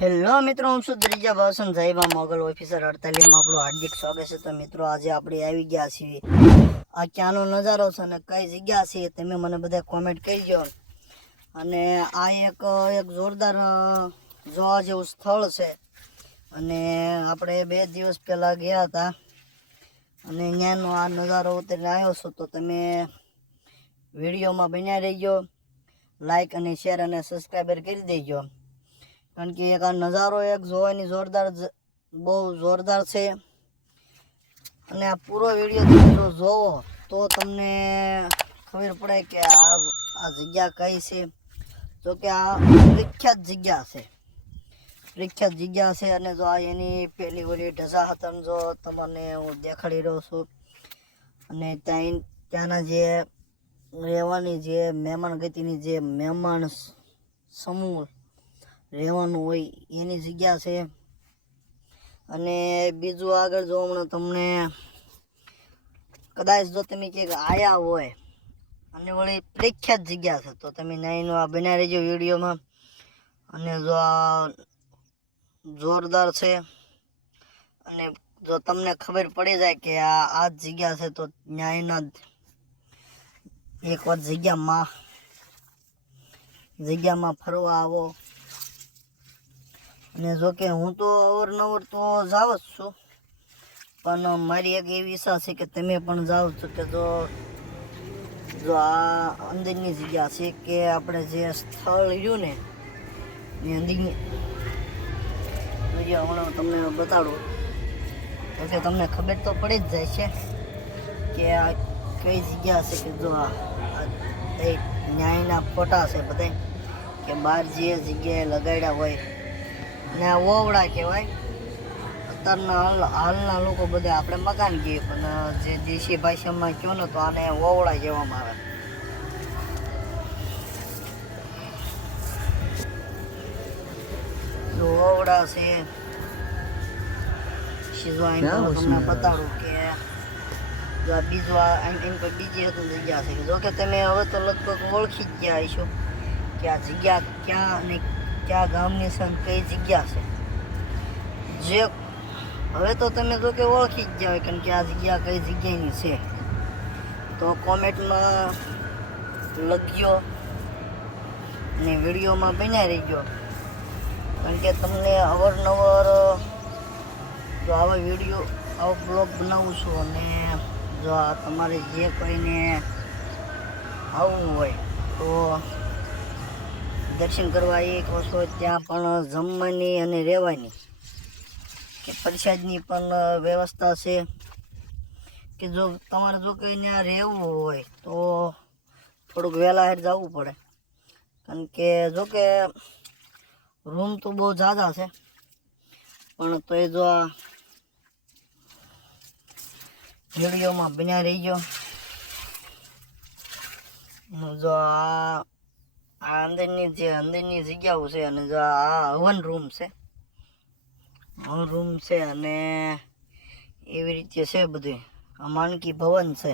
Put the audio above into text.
Hello મિત્રો, હું છું દ્રિજા ભાવસન સાહેબા મોગલ ઓફિસર 48 માં આપણું હાર્દિક સ્વાગત છે. તો મિત્રો આજે આપણે આવી ગયા છીએ. આ ક્યાંનો નજારો છે અને કઈ જગ્યા છે તમે મને બધા કોમેન્ટ કરજો. અને આ એક જોરદાર જોવા જેવું સ્થળ છે અને આપણે 2 દિવસ પહેલા ગયા હતા અને ત્યાંનો આ નજારો ઉતરીને આવ્યો છો. તો તમે વિડીયોમાં બન્યા રહેજો, લાઈક અને શેર અને સબસ્ક્રાઈબર કરી દેજો. કારણ કે એક આ નજારો એક જોવાની બહુ જોરદાર છે. અને આ પૂરો વિડીયો તમે જો જોવો તો તમને ખબર પડે કે આ જગ્યા કઈ છે. જો કે આ પ્રખ્યાત જગ્યા છે અને જો આ એની પેલી ઓલી ઢસા હતા જો તમને હું દેખાડી રહ્યો છું. અને ત્યાંના જે રહેવાની જે મહેમાન ગતિની જે મહેમાન સમૂહ રહેવાનું હોય એની જગ્યા છે. અને બીજું આગળ જો હમણાં તમને કદાચ જો તમે ક્યાંક આયા હોય અને વળી પ્રખ્યાત જગ્યા છે તો તમે નાઈનો આ બના રહેજો વિડીયોમાં. અને જો આ જોરદાર છે અને જો તમને ખબર પડી જાય કે આ જ જગ્યા છે તો ન્યાયના એક વાર જગ્યામાં ફરવા આવો. અને જો કે હું તો અવારનવાર તો જાવ જ છું, પણ મારી એક એવી ઈચ્છા છે કે તમે પણ જાઓ છો. કે જો આ અંદરની જગ્યા છે કે આપણે જે સ્થળ રહ્યું ને એ અંદરની જગ્યા હમણાં તમને બતાડું તો કે તમને ખબર તો પડી જ જાય છે કે આ કઈ જગ્યા છે. કે જો આ ન્યાયના ફોટા છે બધા કે બહાર જે જગ્યાએ લગાડ્યા હોય ને આ ઓવડા કહેવાય. અત્યારના હાલના લોકો બધા આપણે મકાન કહીએ, પણ જે દેશી ભાષામાં કહો ને તો આને ઓવડા કહેવામાં આવે. જો ઓવડા છે તમને બતાડું કે જો આ બીજી જગ્યા છે. જો કે તમે હવે તો લગભગ ઓળખી જ ગયા હશો કે આ જગ્યા ક્યાં અને ક્યાં ગામની છે કઈ જગ્યા છે. જે હવે તો તમે જો કે ઓળખી જ ગયા હોય કારણ કે આ જગ્યા કઈ જગ્યાની છે. તો કોમેન્ટમાં લખજો અને વિડીયોમાં બન્યા રહીજો. કારણ કે તમને અવારનવાર જો આવો બ્લોગ બનાવું છું. અને જો તમારે જે કોઈને આવવું હોય તો દર્શન કરવા એક વસ્તુ ત્યાં પણ જમવાની અને રહેવાની કે પ્રસાદની પણ વ્યવસ્થા છે. કે જો તમારે જો કંઈ ત્યાં રહેવું હોય તો થોડુંક વહેલા હેર જવું પડે. કારણ કે જો કે રૂમ તો બહુ ઝાઝા છે, પણ તો એ જો આ વિડીયોમાં બન્યા રહીજો. જો આ અંદરની જગ્યાઓ છે અને જો આ હવન રૂમ છે અને એવી રીતે છે બધું. આ માનકી ભવન છે.